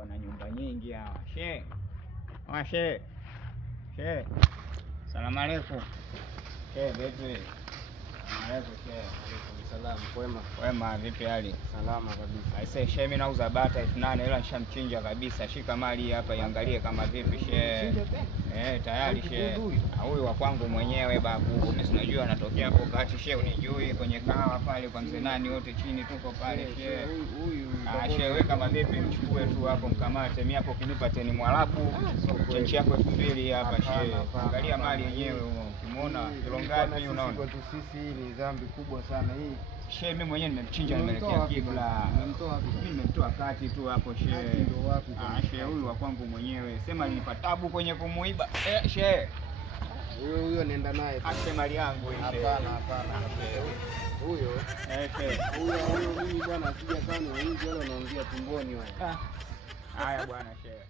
wana nyumba nyingi hawa. Shehe. Shehe. Shehe. Salamu alaykum. Shehe vipi? Alaykum shehe. Salamu. Kwema. Kwema, vipi hali? Salama kabisa. Aisee shehe, mimi nauza bata 8,000 ila nishamchinja kabisa. Shika mali hapa iangalie kama vipi shehe. Tayari shehe. Huyu wa kwangu mwenyewe babu. Mimi sinajua anatokea hapo kati shehe, unijui kwenye kahawa pale kwa mzee nani, wote chini tuko pale shehe. Huyu Shehe wewe kama vipi mchukue tu hapo mkamate. Mimi hapo kinipa teni Mwarabu. Chenchi yako 2,000 hapa shehe. Angalia mali yenyewe ukimwona kilo ngapi unaona. Kwa sisi hii ni dhambi kubwa sana hii. Shehe mimi mwenyewe nimemchinja nimeelekea kibla. Mimi nimemtoa kati tu hapo shehe. Shehe huyu wa kwangu mwenyewe. Sema nilipa tabu kwenye kumuiba. Shehe. Huyo nenda naye. Acha mali yangu hii. Hapana. Huyo. Huyo mimi bwana sija sana hivi leo naongea tumboni wewe. Haya bwana shehe.